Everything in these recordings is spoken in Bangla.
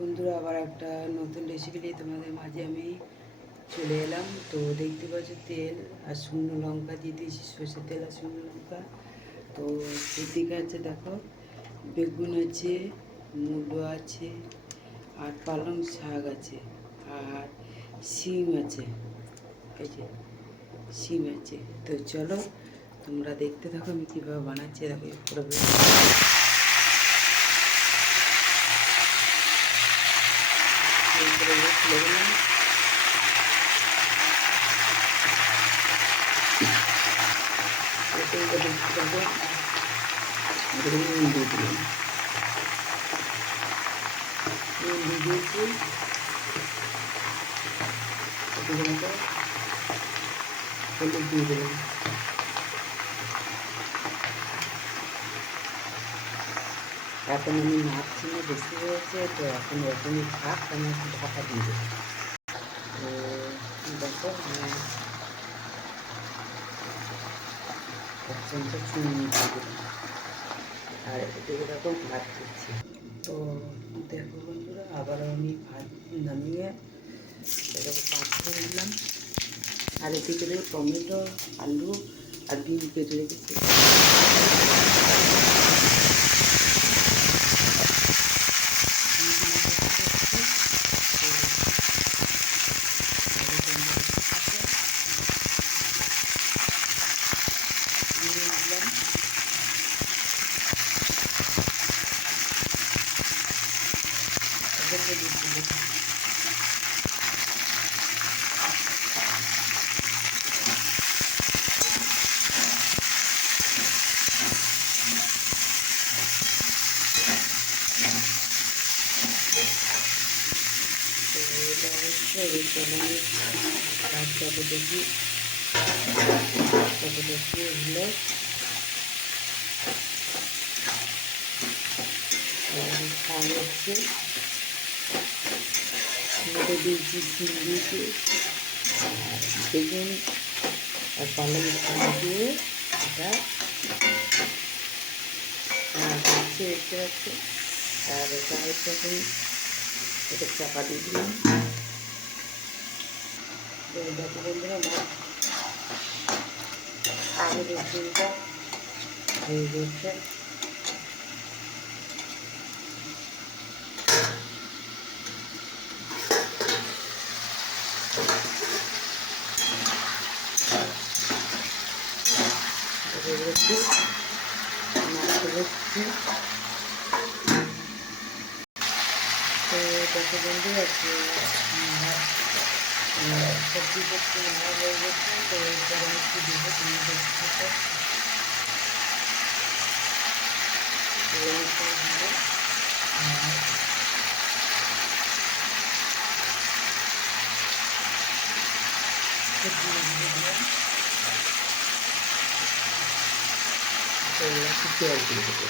বন্ধুরা, আবার একটা নতুন রেসিপি নিয়ে তোমাদের মাঝে আমি চলে এলাম। তো দেখতে পাচ্ছ তেল আর শুকনো লঙ্কা দিয়ে দিয়েছি, সর্ষের তেল আর শুকনো লঙ্কা। তো এদিকে আছে দেখো, বেগুন আছে, মূলো আছে, আর পালং শাক আছে, আর শিম আছে, এই যে শিম আছে। তো চলো তোমরা দেখতে থাকো আমি কীভাবে বানাচ্ছি। দেখো পুরো খুলে দিলাম। নুন দিয়ে দিলাম, নুন দিয়ে দিয়েছি। হলুদ দিয়ে দিলাম। এখন আমি নাড়ছি না, বেশি হয়েছে তো এখন এরকমই থাক, আমি একটু ঢাকা দিয়ে দেবো। তো দেখো এক চামচা চিনি দিয়ে দিলাম, আর এদিকে দেখো ভাত দিচ্ছি। তো দেখো বন্ধুরা, আবারও আমি ভাত নামিয়ে এরকম পাঁচটা দিলাম। আর এদিকে দেখো টমেটো, আলু আর ডিম কেটে রেখেছি। এটা হচ্ছে তারপরে দেখি হলো খাওয়া হচ্ছে। দিয়েছি শিম দিয়েছি, আর বেগুন আর পালং শাক দিয়ে এটা হচ্ছে দেখতে পাচ্ছে। আর এটা হচ্ছে এখন এটা চাপা দিয়ে দিলাম। দেখো বন্ধুরা, আমার আলু রসুনটা হয়ে গেছে। নাড়তে হচ্ছে। তো দেখো বন্ধুরা, সবজি করতে নেওয়া হয়ে গেছে। তো এরপর আমি একটু দেবো, তুমি দেখতে পেঁয়াজ দিয়ে দেবো।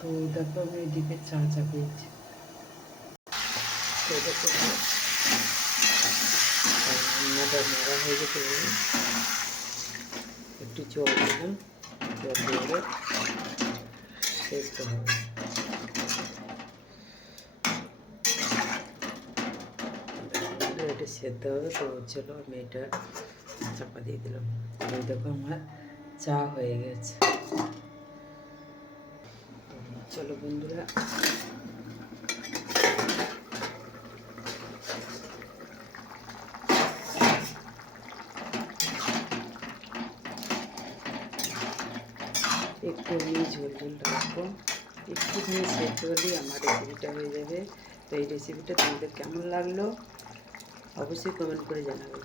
তো দেখো আমি এদিকে চামচা পেয়েছি। তো দেখো রান্নাটা নাড়া হয়ে গেছে, একটু জল দিলাম, জল দিয়ে সেদ্ধ হবে। এটা সেদ্ধ হবে। তো চলো আমি এটা চাপা দিয়ে দিলাম। এই দেখো আমার চা হয়ে গেছে। চলো বন্ধুরা, একটু আমি ঝোল ঝোল রাখবো, একটুখানি সেদ্ধ হলেই আমার রেসিপিটা হয়ে যাবে। তো এই রেসিপিটা তোমাদের কেমন লাগলো অবশ্যই কমেন্ট করে জানাবে।